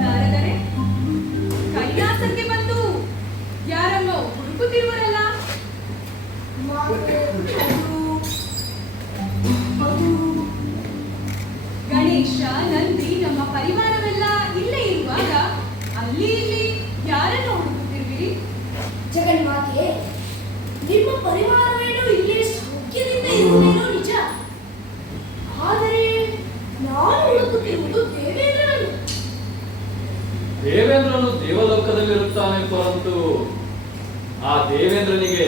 ನಾರದರೆ ಕೈಲಾಸಕ್ಕೆ ಬಂದು ಯಾರನ್ನೋ ಹುಡುಕುತ್ತಿರುವರಲ್ಲ? ಗಣೇಶ, ನಂದಿ, ನಮ್ಮ ಪರಿವಾರವೆಲ್ಲ ಇಲ್ಲೇ ಇರುವಾಗ ಅಲ್ಲಿ ಇಲ್ಲಿ ಯಾರನ್ನು ಹುಡುಕುತ್ತಿರುವಿರಿ? ಜಗನ್ಮಾತೆ, ನಿಮ್ಮ ಪರಿವಾರವೇನೋ ಇಲ್ಲೇ ಸೌಖ್ಯದಿಂದ ಇರುವುದೇನೋ ನಿಜ. ಆದರೆ ನಾನು ಹುಡುಕುತ್ತಿರುವುದು ದೇವೇಂದ್ರನನ್ನು. ದೇವೇಂದ್ರನು ದೇವಲೋಕದಲ್ಲಿರುತ್ತಾನೆ, ಪರಂತು ಆ ದೇವೇಂದ್ರನಿಗೆ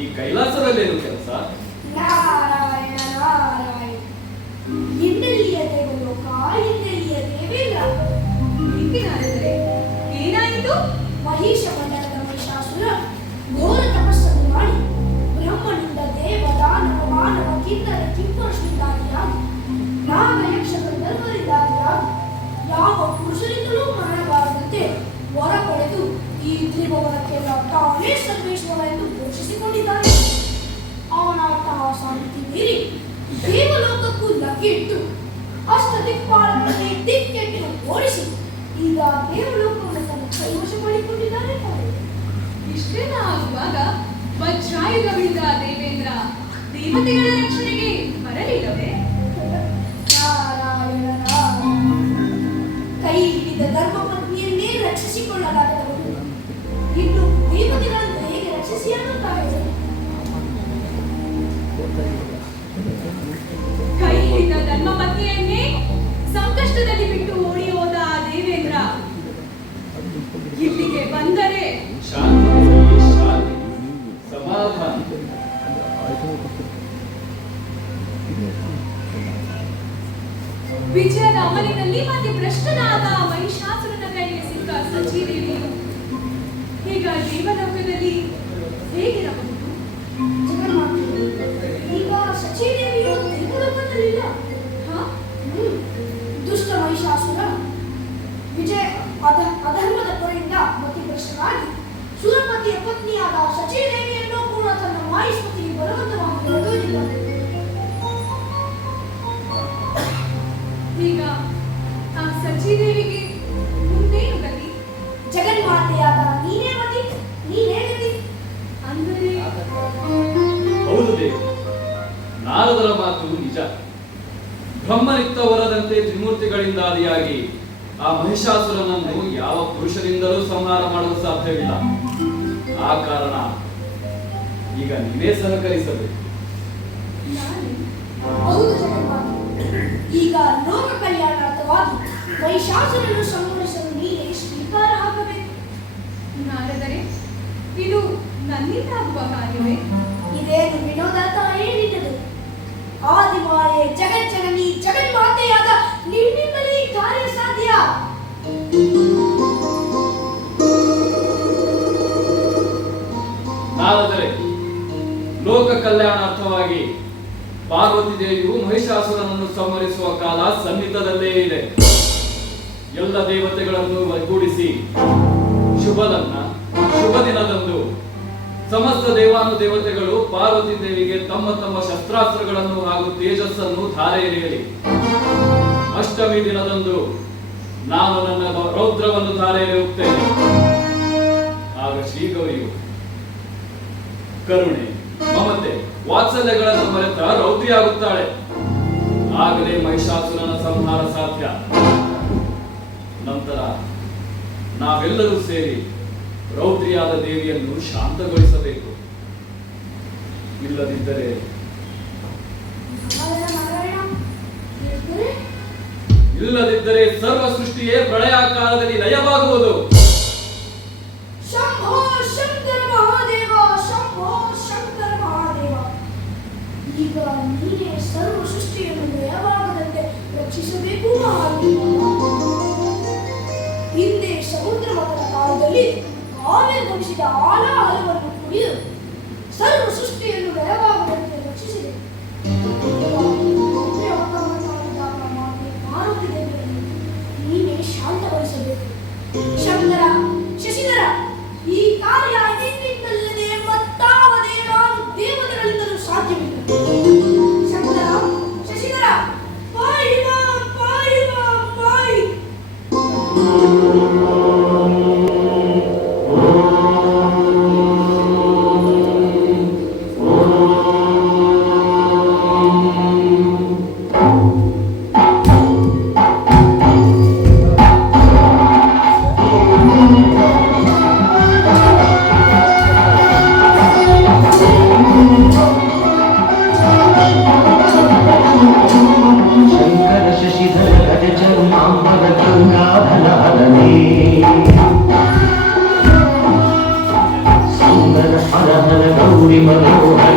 ಈ ಕೈಲಾಸದಲ್ಲೇನು ಕೆಲಸ? ನಾರಾಯಣ ನಾರಾಯಣ, ಇಂದೆಲ್ಲಿಯ ದೇವಲೋಕ, ಇಂದೆಲ್ಲಿಯ ದೇವೇಂದ್ರ. ನಾರದರೆ ಏನಾಯಿತು? ಮಹಿಷ ಮಂಡಲದ ಮಹಿಷಾಸುರ ಘೋರ ತಪಸ್ಸನ್ನು ಮಾಡಿ ಬ್ರಹ್ಮನಿಂದ ದೇವ ದಾನವ ಮಾನವ ಕಿನ್ನರ ಕಿಂಪುರುಷನಿಂದಾಗಿಯಾಗಿ ನಾಗ ಯಕ್ಷ ಗಂಧರ್ವರಿಂದಾಗಿಯಾಗಿ ಯಾವ ಪುರುಷರಿಂದಲೂ ಮರಣಬಾರದಂತೆ ವರ ಪಡೆದು ಈ ತ್ರಿಭುವನಕ್ಕೆಲ್ಲ ತಾನೇ ಸರ್ವೇಶ್ವರ ಎಂದು ಘೋಷಿಸಿಕೊಂಡಿದ್ದಾನೆ. ಅವನ ಅಟ್ಟಹಾಸಾಂತಿ ಮೀರಿ ದೇವಲೋಕಕ್ಕೂ ಲಗ್ಗೆ ಇಟ್ಟು ಅಷ್ಟ ದಿಕ್ಪಾಲಕರನ್ನೇ ದಿಕ್ಕೆಟ್ಟು ಓಡಿಸಿ ಈಗ ದೇವಲೋಕವನ್ನು ತನ್ನ ಕೈವಶ ಮಾಡಿಕೊಂಡಿದ್ದಾನೆ. ಇಷ್ಟೆಲ್ಲ ಆಗುವಾಗ ವಜ್ರಾಯುಧವಿದ್ದ ದೇವೇಂದ್ರ ದೇವತೆಗಳ ರಕ್ಷಣೆಗೆ ಬರಲಿಲ್ಲವೇ? ನಾರಾಯಣ ನಾರಾಯಣ, ಕೈ ಹಿಡಿದ ಧರ್ಮಪತ್ನಿಯನ್ನೇ ರಕ್ಷಿಸಿಕೊಳ್ಳಲಾಗದವರು ಇನ್ನು ದೇವತೆಗಳನ್ನು ಹೇಗೆ ರಕ್ಷಿಸಿ ಅನ್ನುತ್ತಾರೆ? ಕೈ ಹಿಡಿದ ಧರ್ಮಪತ್ನಿಯನ್ನೇ ಸಂಕಷ್ಟದಲ್ಲಿ ಬಿಟ್ಟು ಓಡಿ ಹೋದ ಆ ದೇವೇಂದ್ರ ಇಲ್ಲಿಗೆ ಬಂದರೆ ಶಾಂತಿ, ಶಾಂತಿ, ಸಮಾಧಾನ. ವಿಜಯದ ಅಮಲಿನಲ್ಲಿ ಮತ್ತೆ ಭ್ರಷ್ಟನಾದ ಮಹಿಷಾಸುರನ ಕೈಗೆ ಸಿಕ್ಕ ಸಚೀದೇವಿಯು ಈಗ ದೇವಲೋಕದಲ್ಲಿ ಹೇಗಿರಬಹುದು? ಜಗನ್ಮಾತೆ, ಈಗ ಸಚೀದೇವಿಯು ದೇವಲೋಕದಲ್ಲಿಲ್ಲ. ದುಷ್ಟ ಮಹಿಷಾಸುರ ವಿಜಯ ಅಧರ್ಮದ ಪೊರೆಯಿಂದ ಮತಿಭ್ರಷ್ಟನಾಗಿ ಸುರಪತಿಯ ಪತ್ನಿಯಾದ ಸಚೀದೇವಿಯನ್ನು ಕೂಡ ತನ್ನ ಮಾಹಿಷ್ಮತಿಗೆ ಬಲವಂತವಾಗಿ ಹೊರದೊಯ್ದಿದ್ದಾನೆ. ಈಗ ಆ ಸಚೀದೇವಿಗೆ ಮುಂದೇನು ಗತಿ? ಜಗನ್ಮಾತೆಯಾದ ನೀನೇ ಮತಿ, ನೀನೇ ಗತಿ. ಅಂದರೆ ಹೌದು ದೇವಿ, ನಾರದರ ಮಾತು ನಿಜ. ಬ್ರಹ್ಮನಿತ್ತ ವರದಂತೆ ತ್ರಿಮೂರ್ತಿಗಳಿಂದಾದಿಯಾಗಿ ಆ ಮಹಿಷಾಸುರನನ್ನು ಯಾವ ಪುರುಷರಿಂದಲೂ ಸಂಹಾರ ಮಾಡಲು ಸಾಧ್ಯವಿಲ್ಲ. ಆ ಕಾರಣ ಈಗ ನೀವೇ ಸಹಕರಿಸಬೇಕು. ಹೌದು ಜಗನ್ಮಾತೆ, ಈಗ ಲೋಕ ಕಲ್ಯಾಣಾರ್ಥವಾಗಿ ಮಹಿಷಾಸುರನ್ನು ಸಂಹರಿಸಲು ನೀನೇ ಸ್ವೀಕಾರ ಹಾಕಬೇಕು. ನಾರದರೆ ಇದು ನನ್ನಿಂದಾಗುವ ಕಾರ್ಯವೇ? ಇದೇನು ವಿನೋದ ಏನಿಟ್ಟದು? ಆದಿಮಾಯೆ ಜಗಜ್ಜನನಿ ಜಗನ್ಮಾತೆಯಾದ ನಿನ್ನಿಂದಲೇ ಈ ಕಾರ್ಯ ಸಾಧ್ಯ. ನಾರದರೆ ಲೋಕ ಕಲ್ಯಾಣಾರ್ಥವಾಗಿ ಪಾರ್ವತಿ ದೇವಿಯು ಮಹಿಷಾಸುರನನ್ನು ಸಂಹರಿಸುವ ಕಾಲ ಸನ್ನಿಹಿತದಲ್ಲೇ ಇದೆ. ಎಲ್ಲ ದೇವತೆಗಳನ್ನು ಒಗ್ಗೂಡಿಸಿ ಶುಭ ಲಗ್ನ ಶುಭ ದಿನದಂದು ಸಮಸ್ತ ದೇವಾನುದೇವತೆಗಳು ಪಾರ್ವತಿ ದೇವಿಗೆ ತಮ್ಮ ತಮ್ಮ ಶಸ್ತ್ರಾಸ್ತ್ರಗಳನ್ನು ಹಾಗೂ ತೇಜಸ್ಸನ್ನು ಧಾರೆ ಎರೆಯಲಿ. ಅಷ್ಟಮಿ ದಿನದಂದು ನಾನು ನನ್ನ ರೌದ್ರವನ್ನು ಧಾರೆ ಎರೆಯುತ್ತೇನೆ. ಆಗ ಶ್ರೀಗೌರಿಯು ಕರುಣೆ, ಮಮತೆ, ವಾತ್ಸಲ್ಯಗಳನ್ನು ಮರೆತ ರೌದ್ರಿಯಾಗುತ್ತಾಳೆ. ಆಗಲೇ ಮಹಿಷಾಸುರನ ಸಂಹಾರ ಸಾಧ್ಯ. ನಂತರ ನಾವೆಲ್ಲರೂ ಸೇರಿ ರೌದ್ರಿಯಾದ ದೇವಿಯನ್ನು ಶಾಂತಗೊಳಿಸಬೇಕು. ಇಲ್ಲದಿದ್ದರೆ ಇಲ್ಲದಿದ್ದರೆ ಸರ್ವ ಸೃಷ್ಟಿಯೇ ಪ್ರಳಯ ಕಾಲದಲ್ಲಿ ಲಯವಾಗುವುದು. ಶಂಭೋ ಶಂಕರ ಮಹಾದೇವ, ಶಂಭೋ ಶಂಕರ ಮಹಾದೇವ. ಈಗ ನೀನೇ ಸರ್ವ ಸೃಷ್ಟಿಯನ್ನು ಲಯವಾಗದಂತೆ ರಕ್ಷಿಸಬೇಕು ಮಹಾದೇವ. ಹಿಂದೆ ಸಮುದ್ರ ಮಥನ ಕಾಲದಲ್ಲಿ ಆವಿರ್ಭವಿಸಿದ ಆಲಾಹಲವನ್ನು ಕುಡಿದು ಸರ್ವ ಸೃಷ್ಟಿಯನ್ನು ಲಯವಾಗದಂತೆ ರಕ್ಷಿಸಿದೆ. ಮಾರುತಿ ದೇವಿಯನ್ನು ನೀನೇ ಶಾಂತಗೊಳಿಸಬೇಕು. ಶಂಕರ, ಶಶಿಧರ, ಈ ಕಾರ್ಯ ನಿನ್ನಿಂದಲ್ಲದೆ ಮತ್ತಾವದೇ ನಾನು ದೇವತೆಗಳಿಂದಲೂ ಸಾಧ್ಯವಿಲ್ಲ. ಶಂಕರ, ಶಶಿಧರ, ಪಾಯಿ ಬಾ, ಪಾಯಿ ಬಾ, ಪಾಯಿ. Parmeshwara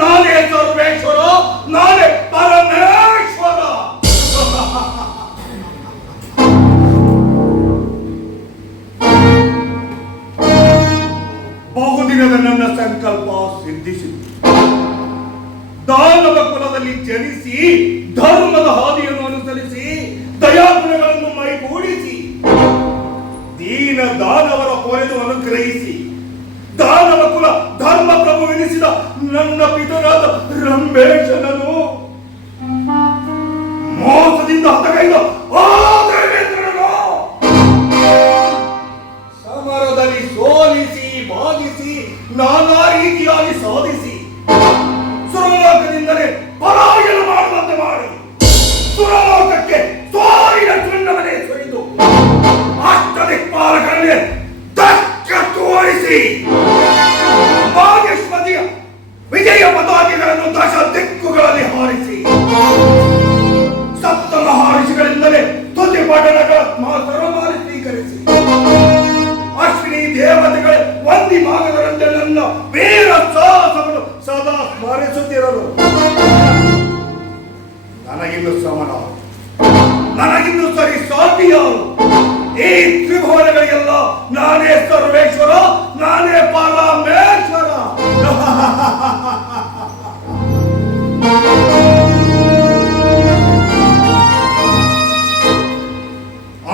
ನಾನೇ ಸರ್ವೇಶ್ವರ, ನಾನೇ ಪರಮೇಶ್ವರ. ಬಹುದಿನದ ನನ್ನ ಸಂಕಲ್ಪ ಸಿದ್ಧಿಸಿತು. ದಾನವ ಕುಲದಲ್ಲಿ ಜನಿಸಿ ಧರ್ಮದ ಹಾದಿಯನ್ನು ಅನುಸರಿಸಿ ದಯಾಗುಣಗಳನ್ನು ಮೈಗೂಡಿಸಿ ದೀನ ದಾನವರ ಕೊರೆದು ಅನುಗ್ರಹಿಸಿ ದಾನವ ಕುಲ ಧರ್ಮ ಪ್ರಭುವೆನಿಸಿದ ನನ್ನ ಪಿತರಾದ ರಂಭೇಶನನು ಮೋಸದಿಂದ ಹತಗೈದ ಆ ದೇವೇಂದ್ರನು ಸಮರದಲ್ಲಿ ಸೋಲಿಸಿ ಬಾಧಿಸಿ ನಾನಾ ರೀತಿಯಾಗಿ ಸಾಧಿಸಿ ಸುರಲೋಕದಿಂದಲೇ ಪಲಾಯನ ಮಾಡುವಂತೆ ಮಾಡಿ ಸುರಲೋಕಕ್ಕೆ ಸೋಲಿನ ಚಂಡವನೇ ಸುರಿದು ಅಷ್ಟದಿಕ್ಪಾಲಕರನ್ನೇ ದಕ್ಕ ತೋರಿಸಿ ಭಾಗ್ಯಶ್ವತಿಯ ವಿಜಯ ಪತಾಕೆಗಳನ್ನು ದಶ ದಿಕ್ಕುಗಳಲ್ಲಿ ಹಾರಿಸಿ ಸಪ್ತ ಮಹರ್ಷಿಗಳಿಂದಲೇ ತುತಿ ಪಠಣಗಳ ಸರ್ವಮಾಲಿ ಸ್ವೀಕರಿಸಿ ಅಶ್ವಿನಿ ದೇವತೆಗಳ ವಂದಿ ಮಾಗದರಂತೆ ನನ್ನ ವೀರ ಸಾಹಸವನ್ನು ಸದಾ ಸ್ಮರಿಸುತ್ತಿರಲು ನನಗಿನ್ನು ಸಮನ, ನನಗಿನ್ನು ಸರಿ ಸಾಟಿಯಾರು. ಈ ತ್ರಿಭುವನಗಳಿಗೆಲ್ಲ ನಾನೇ ಸರ್ವೇಶ್ವರ, ನಾನೇ ಪರಮೇಶ್ವರ.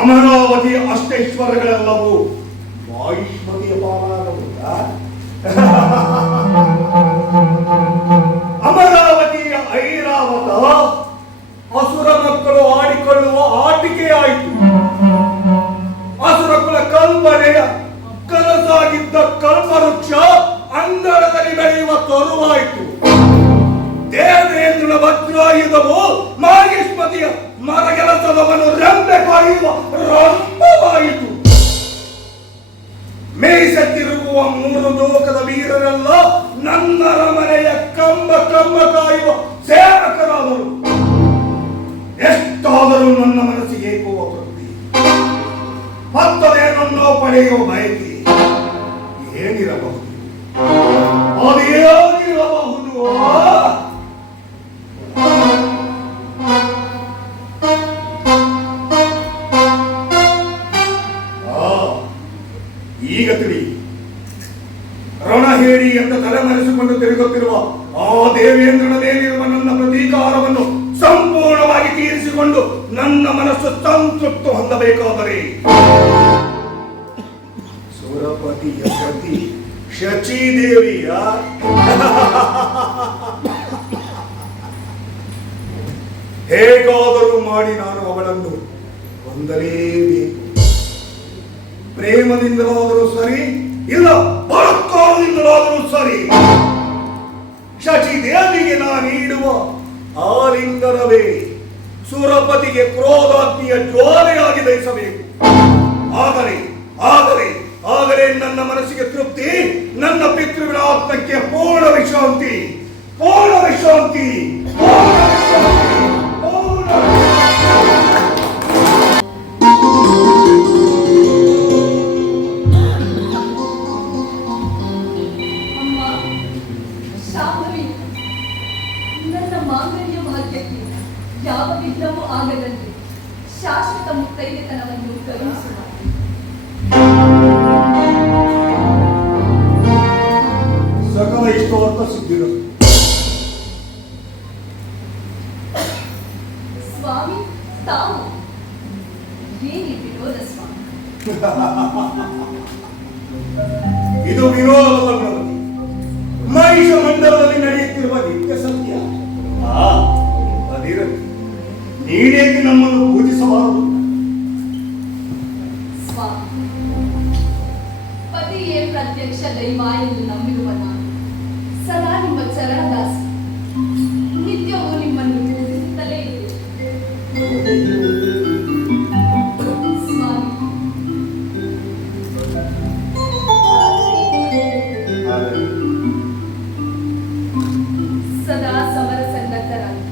ಅಮರಾವತಿಯ ಅಷ್ಟೈಶ್ವರ್ಯಗಳೆಲ್ಲವೂ ವಾಯುಷ್ಮತಿಯ ಪಾಲಾಗಬಹುದ? ಅಮರಾವತಿಯ ಐರಾವತ ಅಸುರ ಮಕ್ಕಳು ಆಡಿಕೊಳ್ಳುವ ಆಟಿಕೆಯಾಯಿತು. ಅಸುರ ಕುಲ ಕಲ್ಪನೆಯ ಕನಸಾಗಿದ್ದ ಕಲ್ಪವೃಕ್ಷ ಅಂಗಳದಲ್ಲಿ ಬೆಳೆಯುವ ತರುವಾಯಿತು. ದೇವೇಂದ್ರನ ವಜ್ರಾಯುಧವು ಮಾಹಿಷ್ಮತಿಯ ಮರಗೆಲಸದವನು ರಂಬೆ ಕಾಯುವ ರಂಭವಾಯಿತು. ಮೇಸತ್ತಿರುವ ಮೂರು ಲೋಕದ ವೀರರೆಲ್ಲ ನನ್ನ ಅರಮನೆಯ ಕಂಬ ಕಾಯುವ ಸೇವಕರಾದರು. ಎಷ್ಟಾದರೂ ನನ್ನ ಮನಸ್ಸಿಗೆ ಏಕೋ ತೃಪ್ತಿ, ಮತ್ತದೇನನ್ನೋ ಪಡೆಯುವ ಬಯಕೆ ಏನಿರಬಹುದು, ಅದೇನಿರಬಹುದು? ಈಗ ತಿಳಿ, ರಣ ಹೇಳಿ ಅಂತ ತಲೆಮರೆಸಿಕೊಂಡು ತಿರುಗುತ್ತಿರುವ ಆ ದೇವೇಂದ್ರನದೇನಿರುವ ನನ್ನ ಪ್ರತೀಕಾರವನ್ನು ಸಂಪೂರ್ಣವಾಗಿ ತೀರಿಸಿಕೊಂಡು ನನ್ನ ಮನಸ್ಸು ಸಂತೃಪ್ತ ಹೊಂದಬೇಕಾದರೆ ಸುರಪತಿಯ ಸತಿ ಶಚೀದೇವಿಯ ಹೇಗಾದರೂ ಮಾಡಿ ನಾನು ಅವಳನ್ನು ಹೊಂದಲೇಬೇಕು. ಪ್ರೇಮದಿಂದಲಾದರೂ ಸರಿ, ಇಲ್ಲ ಬಲತ್ಕಾರದಿಂದಲಾದರೂ ಸರಿ, ಶಚಿದೇವಿಗೆ ನಾನು ನೀಡುವ ಆಲಿಂಗನವೇ ಸುರಪತಿಗೆ ಕ್ರೋಧಾಗ್ನಿಯ ಜ್ವಾಲೆಯಾಗಿ ದಹಿಸಬೇಕು. ಆಗಲೇ ಆಗಲೇ ಆಗಲೇ ನನ್ನ ಮನಸ್ಸಿಗೆ ತೃಪ್ತಿ, ನನ್ನ ಪಿತೃವಿನ ಆತ್ಮಕ್ಕೆ ಪೂರ್ಣ ವಿಶ್ರಾಂತಿ, ಪೂರ್ಣ ವಿಶ್ರಾಂತಿ, ಪೂರ್ಣ ವಿಶ್ರಾಂತಿ, ಪೂರ್ಣ ಯಾವ ವಿಘ್ನವೂ ಆಗದಂತೆ ಶಾಶ್ವತ ಮುತ್ತೈದೆತನವನ್ನು ಕರುಣಿಸುವ ಸಕಲ ಇಷ್ಟವಾದ ಸಿದ್ಧಿಗಳು ಸ್ವಾಮಿ ತಾವು ಏನಿ ವಿನೋದ ಸ್ವಾಮಿ. ಇದು ವಿನೋದವಲ್ಲ, ಮಹಿಷ ಮಂಡಲದಲ್ಲಿ ನಡೆಯುತ್ತಿರುವ ನಿತ್ಯ ಸತ್ಯ. ಅದಿರಲಿ, ನೀನೇಕೆ ನಮ್ಮನ್ನು ಪೂಜಿಸಬಾರದು? ಸ್ವಾಮಿ, ಪತಿಯೇ ಪ್ರತ್ಯಕ್ಷ ದೈವ ಎಂದು ನಂಬಿರುವ ನಾನು ಸದಾ ನಿಮ್ಮ ಚರಣದಾಸ, ನಿತ್ಯವೂ ನಿಮ್ಮನ್ನು ಪೂಜಿಸುತ್ತಲೇ ಇದ್ದೇನೆ. ಸ್ವಾಮಿ, ಸದಾ ಸಮರ ಸನ್ನದ್ಧರಾಗಿ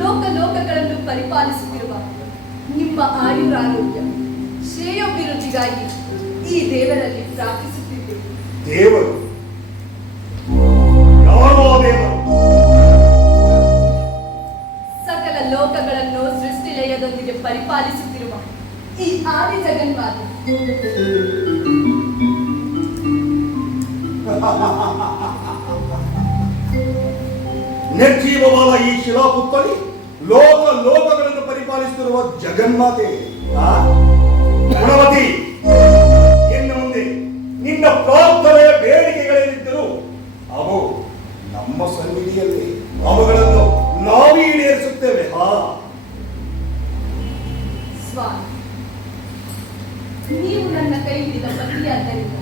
ಲೋಕಗಳನ್ನು ಪರಿಪಾಲಿಸುತ್ತಿರುವ ನಿಮ್ಮ ಆಯುರಾರೋಗ್ಯ ಶ್ರೇಯೋಭಿವೃದ್ಧಿಗಾಗಿ ಈ ದೇವರಲ್ಲಿ ಪ್ರಾರ್ಥಿಸುತ್ತಿದ್ದೇವೆ. ದೇವರು ಯಾರೋ ದೇವರು. ಸಕಲ ಲೋಕಗಳನ್ನು ಸೃಷ್ಟಿಲಯದೊಂದಿಗೆ ಪರಿಪಾಲಿಸುತ್ತಿರುವ ಈ ಆದಿ ಜಗನ್ಮಾತೆ ನಿರ್ಜೀವವಾದ ಈ ಶಿಲಾಪುತ್ತಳಿ ಲೋಕಗಳನ್ನು ಪರಿಪಾಲಿಸುತ್ತಿರುವ ಜಗನ್ಮಾತೆ. ಗುಣವತಿ, ಇನ್ನು ಮುಂದೆ ನಿನ್ನ ಪ್ರಾರ್ಥನೆಯ ಬೇಡಿಕೆಗಳೇನಿದ್ದರೂ ಅವು ನಮ್ಮ ಸನ್ನಿಧಿಯಲ್ಲಿ ಅವುಗಳನ್ನು ನಾವೇ ಈಡೇರಿಸುತ್ತೇವೆ. ಸ್ವಾಮಿ, ನೀವು ನನ್ನ ಕೈ ಹಿಡಿದ ಪತಿಯಾದ್ದರಿಂದ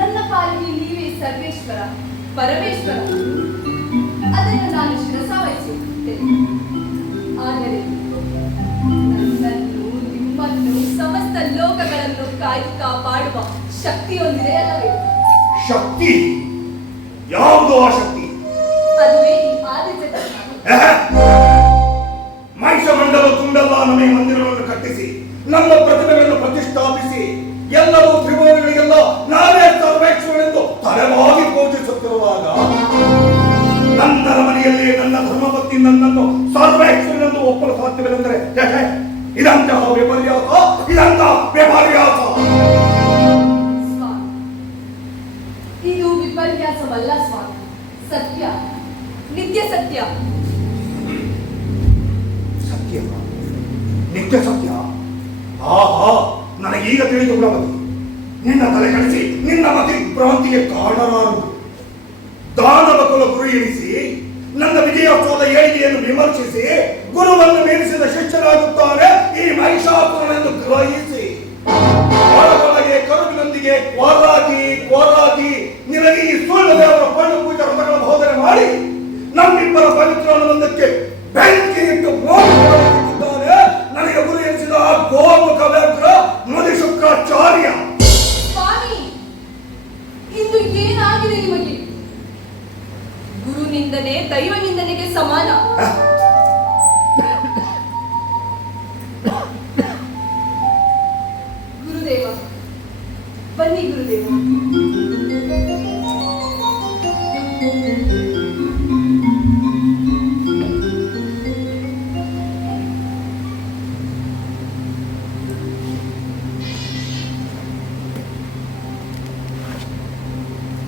ನನ್ನ ಪಾಲಿಗೆ ನೀವೇ ಸರ್ವೇಶ್ವರ ಪರಮೇಶ್ವರ. ಅದನ್ನು ನಾನು ಶಿರಸಾವಹಿಸುತ್ತೇನೆ. ಆದರೆ ನನ್ನನ್ನು ನಿಮ್ಮನ್ನು ಸಮಸ್ತ ಲೋಕಗಳನ್ನು ಕಾಯ್ದು ಕಾಪಾಡುವ ಶಕ್ತಿಯೊಂದಿದೆ ಅಲ್ಲವೇ? ಶಕ್ತಿ? ಯಾವುದು ಆ ಶಕ್ತಿ? ಅದುವೇ ಈ ಆದಿ ಜಗನ್ಮಾತೆ. ಮಹಿಷಮಂಡಲ ತುಂಡಲ್ಲ ನಮಗೆ ಮಂದಿರವನ್ನು ಕಟ್ಟಿಸಿ ನಮ್ಮ ಪ್ರತಿಭೆಗಳನ್ನು ಪ್ರತಿಷ್ಠಾಪಿಸಿ ಎಲ್ಲರೂ ತ್ರಿಭುವನಗಳಿಗೆಲ್ಲ ನಾವೇ ಸರ್ವೇಶ್ವರನೆಂದು ತಲೆವಾಗಿ ಪೂಜಿಸುತ್ತಿರುವಾಗ ನನ್ನ ಮನೆಯಲ್ಲಿ ನನ್ನ ಧರ್ಮಪತ್ನಿ ನನ್ನನ್ನು ಸರ್ವೇಶ್ವರನೆಂದು ಒಪ್ಪಲು ಸಾಧ್ಯವಿಲ್ಲಂದರೆ ಇದಂತಹ ವಿಪರ್ಯಾಸ, ಇದಂತಹ ವಿಪರ್ಯಾಸ. ಸ್ವಾಮಿ, ಇದು ವಿಪರ್ಯಾಸವಲ್ಲ ಸ್ವಾಮಿ, ಸತ್ಯ, ನಿತ್ಯ ಸತ್ಯ. ಸತ್ಯ, ನಿತ್ಯ ಸತ್ಯ. ಆಹಾ, ನನಗೀಗ ತಿಳಿದು ಗುಣವತಿ. ನಿನ್ನ ತಲೆ ಕಳಿಸಿ ನಿನ್ನ ಮತಿ ಭ್ರಾಂತಿಗೆ ಕಾರಣರಾರು. ದಾನವ ಕುಲ ಗುರು ಎನಿಸಿ ನನ್ನ ವಿಜಯೋತ್ಸವದ ಏಳಿಗೆಯನ್ನು ವಿಮರ್ಶಿಸಿ ಗುರುವನ್ನು ಮೀರಿಸಿದ ಶಿಷ್ಯರಾಗುತ್ತಾರೆ ಈ ಮಹಿಷಾಸುರನೆಂದು ಗ್ರಹಿಸಿ ಒಳಗೊಳಗೆ ಕರುವಿನೊಂದಿಗೆ ಕೋರಾಗಿ ನಿನಗೆ ಈ ಸುಳ್ಳು ದೇವರ ಪಣ್ಣು ಪೂಜಾ ವ್ರತಗಳ ಬೋಧನೆ ಮಾಡಿ ನಮ್ಮಿಬ್ಬರ ಪವಿತ್ರಾನಂದಕ್ಕೆ ಬೆಂಕಿ ಇಟ್ಟು ಮೋಹಿಸಿದ್ದಾನೆ ನನಗೆ ಗುರು ಎನಿಸಿದ ಆ ಗೋಮುಖ ವ್ಯಾಘ್ರ ಮುನಿ ಶುಕ್ರಾಚಾರ್ಯ. ಸ್ವಾಮಿ, ಇಂದು ಏನಾಗಿದೆ ನಿಮಗೆ? ಗುರು ನಿಂದನೆ ದೈವ ನಿಂದನೆಗೆ ಸಮಾನ. ಗುರುದೇವ, ಬನ್ನಿ ಗುರುದೇವ.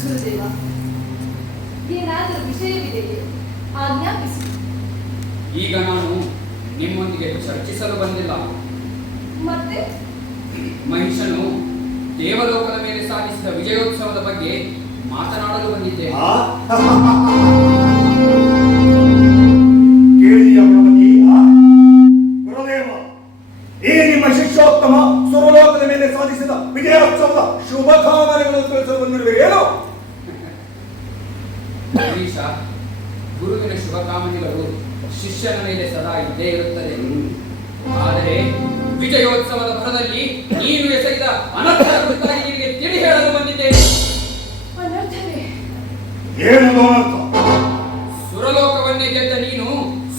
ಗುರುದೇವ, ಏನಾದರೂ ವಿಷಯವಿದೆಯೇ? ಆಜ್ಞಾಪಿಸಿ. ಈಗ ನಾನು ನಿಮ್ಮೊಂದಿಗೆ ಚರ್ಚಿಸಲು ಬಂದಿಲ್ಲ. ಮತ್ತೆ ಮಹಿಷನು ದೇವಲೋಕದ ಮೇಲೆ ಸಾಧಿಸಿದ ವಿಜಯೋತ್ಸವದ ಬಗ್ಗೆ ಮಾತನಾಡಲು ಬಂದಿದ್ದೇನೆ. ಕೇಳಿಯ ಗುಣವತಿ, ಗುರುದೇವ, ಈ ನಿಮ್ಮ ಶಿಷ್ಯೋತ್ತಮ ಸುರಲೋಕದ ಮೇಲೆ ಸಾಧಿಸಿದ ವಿಜಯೋತ್ಸವದ ಶುಭ ಕಾಮನೆಗಳನ್ನು ತಿಳಿಸಲು ಬಂದಿರುವಿರೇನು? ಮಹಿಷ, ಗುರುವಿನ ಶುಭಕಾಮನೆಗಳು ಶಿಷ್ಯನ ಮೇಲೆ ಸದಾ ಇದ್ದೇ ಇರುತ್ತದೆ. ಆದರೆ ವಿಜಯೋತ್ಸವದ ಭರದಲ್ಲಿ ನೀನು ಎಸಗಿದ ಅನರ್ಥದ ಕುರಿತಾಗಿ ನಿನಗೆ ತಿಳಿ ಹೇಳಲು ಬಂದಿದ್ದೇನೆ. ಅನರ್ಥವೇ? ಏನು ಅನರ್ಥ? ಸುರಲೋಕವನ್ನೇ ಗೆದ್ದ ನೀನು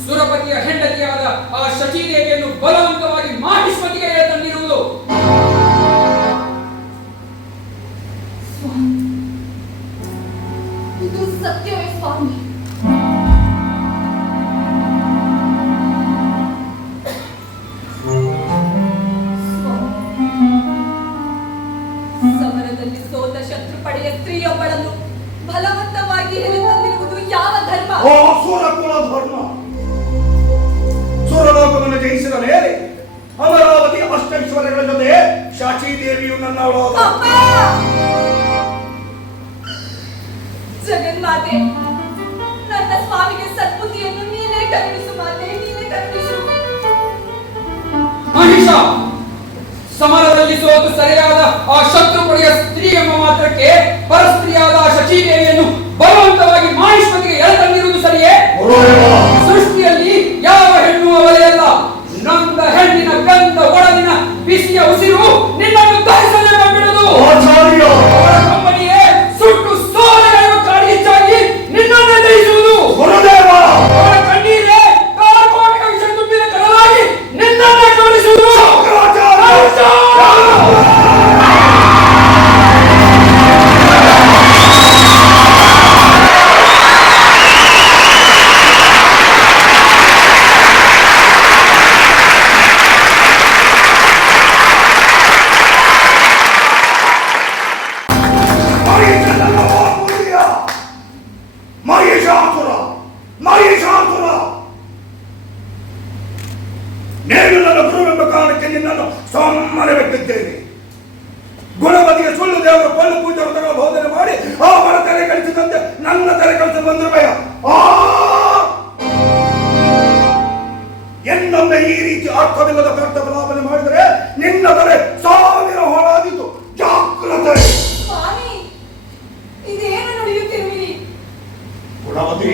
ಸುರಪತಿಯ ಹೆಂಡತಿಯಾದ ಆ ಶಚೀದೇವಿಯನ್ನು ಬಲವಂತವಾಗಿ ಮಾಹಿಷ್ಮತಿಗೆ ತಂದಿರುವುದು. ಸ್ವಾಮಿ, ಇದು ಸತ್ಯವೇ ಸ್ವಾಮಿ? ಸಮರದಲ್ಲಿ ಸೋತ ಶತ್ರು ಪಡೆಯ ಸ್ತ್ರೀಯೊಬ್ಬಳನ್ನು ಬಲವಂತವಾಗಿ ತಂದಿರುವುದು ಯಾವ ಧರ್ಮ? ಓ ಸುರಕುಲ ಧರ್ಮ! ಸುರಲೋಕವನ್ನು ಜಯಿಸಿದ ಮೇಲೆ ಅಮರಾವತಿ ಅಷ್ಟೈಶ್ವರ್ಯಗಳ ಜೊತೆ ಶಾಚೀದೇವಿಯು ನನ್ನ ಅಪ್ಪ! ಜಗನ್ಮಾತೆ, ನನ್ನ ಸ್ವಾಮಿಗೆ ಸದ್ಬುದ್ಧಿಯನ್ನು ನೀನೇ ಕರುಣಿಸು ಮಾತೆ, ನೀನೇ ಕರುಣಿಸು. ಮಹಿಷ, ಸಮರದಲ್ಲಿ ಸೋತು ಸರಿಯಾದ ಆ ಶತ್ರು ಪಡೆಯ ಸ್ತ್ರೀ ಎಂಬ ಮಾತ್ರಕ್ಕೆ ಪರಸ್ತ್ರೀಯಾದ ಆ ಶಚೀದೇವಿಯನ್ನು ಬಲವಂತವಾಗಿ ಮಾಹಿಷ್ಮತಿಗೆ ತಂದಿರುವುದು ಸರಿಯೇ? ಸೃಷ್ಟಿಯಲ್ಲಿ ಯಾವ ಹೆಣ್ಣು ಅವಳೆಯಲ್ಲ. ನೊಂದ ಹೆಣ್ಣಿನ ಗಂಧ ಒಡಲಿನ ಬಿಸಿಯ ಉಸಿರು ನಿನ್ನನ್ನು ದಹಿಸಲೆಂಬ ಬಿಡುವುದು. ಅವಳ ಕಂಪನಿಯೇ ಸುಟ್ಟು ಸೋಲೆಗಳನ್ನು ಕಾಡಿ ಹೆಚ್ಚಾಗಿ ನಿನ್ನನ್ನೇ ದಹಿಸುವುದು. ಅವಳ ಕಣ್ಣೀರೇ ಕಾರ್ಕೋಟಿಕ ವಿಷ ತುಂಬಿದ ಕಡಲಾಗಿ ನಿನ್ನನ್ನೇ ಕಳುಹಿಸುವುದು. ಇನ್ನೊಮ್ಮೆ ಈ ರೀತಿ ಅರ್ಥವಿಲ್ಲದ ವ್ಯರ್ಥ ಪ್ರಲಾಪನೆ ಮಾಡಿದರೆ ನಿನ್ನದರೆ 1000 ಹೊಳಾದೀತು. ಜಾಗ್ರತೆ. ಸ್ವಾಮಿ, ಇದೇನು ನಡೆಯುತ್ತಿರುವಿರಿ? ಗುಣವತಿ,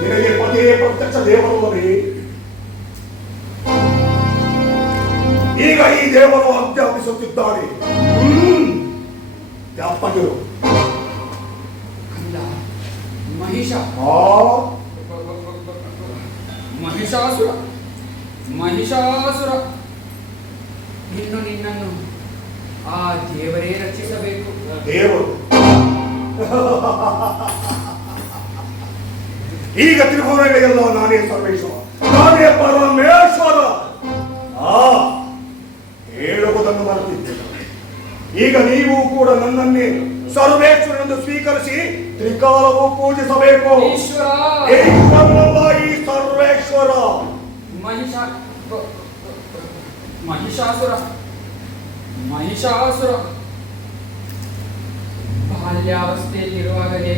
ನಿನಗೆ ಪದೇ ಪ್ರತ್ಯಕ್ಷ ದೇವರಲ್ಲವೇ? ಈಗ ಈ ದೇವರು ಆಜ್ಞಾಪಿಸುತ್ತಿದ್ದಾರೆ. ಜ್ಞಾಪಕರು ಕಂದ ಮಹಿಷ ಮಹಿಷಾಸುರ ಮಹಿಷಾಸುರ ಇನ್ನು ನಿನ್ನನ್ನು ಆ ದೇವರೇ ರಕ್ಷಿಸಬೇಕು. ದೇವರು ಈಗ ತ್ರಿಭುವನಗಳಿಗೆಲ್ಲ ನಾನೇ ಸರ್ವೇಶ್ವರ, ನಾನೇ ಪರಮೇಶ್ವರ. ಹೇಳುವುದನ್ನು ಮರೆತಿದ್ದೇನೆ. ಈಗ ನೀವು ಕೂಡ ನನ್ನನ್ನೇ ಸರ್ವೇಶ್ವರನೆಂದು ಸ್ವೀಕರಿಸಿ ತ್ರಿಕಾಲವೂ ಪೂಜಿಸಬೇಕು. ಈಶ್ವರ ಈಶ್ವರನಲ್ಲ ಈ ಸರ್ವೇಶ್ವರ. ಮಹಿಷಾಸುರ ಮಹಿಷಾಸುರ ಬಾಲ್ಯಾವಸ್ಥೆಯಲ್ಲಿರುವಾಗಲೇ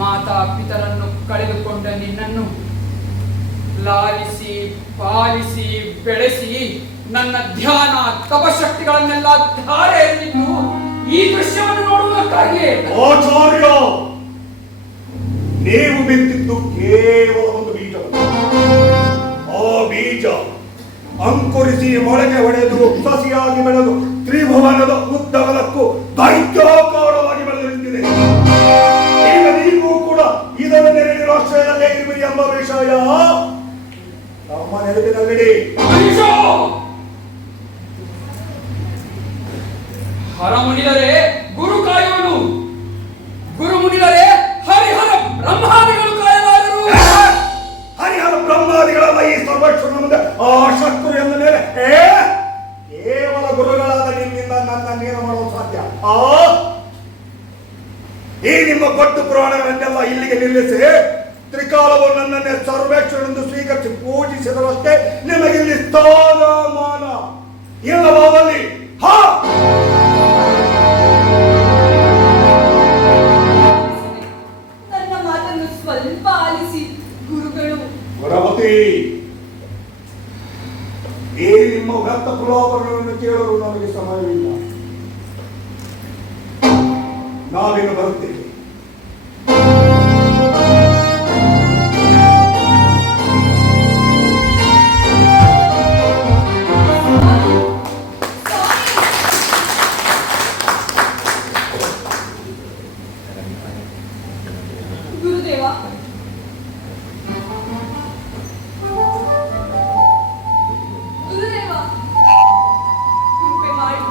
ಮಾತಾ ಪಿತರನ್ನು ಕಳೆದುಕೊಂಡ ನಿನ್ನನ್ನು ಲಾಲಿಸಿ ಪಾಲಿಸಿ ಬೆಳೆಸಿ ನನ್ನ ಧ್ಯಾನ ತಪಶಕ್ತಿಗಳನ್ನೆಲ್ಲ ಧಾರೆ ಎರೆದಿದ್ದು ಈ ದೃಶ್ಯವನ್ನು ನೋಡುವುದಕ್ಕಾಗಿ. ಆಚಾರ್ಯ, ನೀವು ಬಿತ್ತಿದ್ದು ಕೇವಲ ಒಂದು ಬೀಜ. ಆ ಬೀಜ ಅಂಕುರಿಸಿ ಮೊಳಕೆ ಹೊಡೆದು ಸಸಿಯಾಗಿ ಬೆಳೆದು ತ್ರಿಭುವನದ ಉದ್ದಗಲಕ್ಕೂ ದೈತ್ಯಾಕಾರವಾಗಿ ಬೆಳೆದು ನಿಂತಿದೆ. ಈಗ ನೀವು ಕೂಡ ಇದರ ನೆರಳಿನ ಆಶ್ರಯದಲ್ಲೇ ಇರುವಿರಿ ಎಂಬ ವಿಷಯ ನಮ್ಮ ನೆನಪಿನಲ್ಲಿಡಿ. ಹರ ಮುನಿದರೆ ಗುರು ಕಾಯುವನು, ಗುರು ಮುನಿದರೆ ಹರಿಹರ ಬ್ರಹ್ಮಾದಿಗಳು ಕಾಯಲಾರರು. ಹರಿಹರ ಬ್ರಹ್ಮಾದಿಗಳೆಲ್ಲ ಈ ಸರ್ವೇಶ್ವರನ ಮುಂದೆ ಆಸಕ್ತರು ಎಂದ ಮೇಲೆ ಕೇವಲ ಗುರುಗಳಾದ ನಿಮ್ಮಿಂದ ನನ್ನ ನೇರ ಮಾಡಲು ಸಾಧ್ಯ. ಈ ನಿಮ್ಮ ಪಟ್ಟು ಪುರಾಣಗಳನ್ನೆಲ್ಲ ಇಲ್ಲಿಗೆ ನಿಲ್ಲಿಸಿ ತ್ರಿಕಾಲವು ನನ್ನನ್ನೇ ಸರ್ವೇಶ್ವರನೆಂದು ಸ್ವೀಕರಿಸಿ ಪೂಜಿಸಿದರಷ್ಟೇ ನಿಮಗಿಲ್ಲಿ ಸ್ಥಾನಮಾನ. ಇಲ್ಲವಾದಲ್ಲಿ ನನ್ನ ಮಾತನ್ನು ಸ್ವಲ್ಪ ಆಲಿಸಿ ಗುರುಗಳು. ಗುಣವತಿ, ಈ ನಿಮ್ಮ ವ್ಯರ್ಥ ಪ್ರಲಾಪಗಳನ್ನು ಕೇಳಲು ನಮಗೆ ಸಮಯವಿಲ್ಲ. ನಾವೇನು ಬರುತ್ತೇವೆ. ಗುರುದೇವ, ಗುರುದೇವ, ಕೃಪೆ ಮಾಡಿ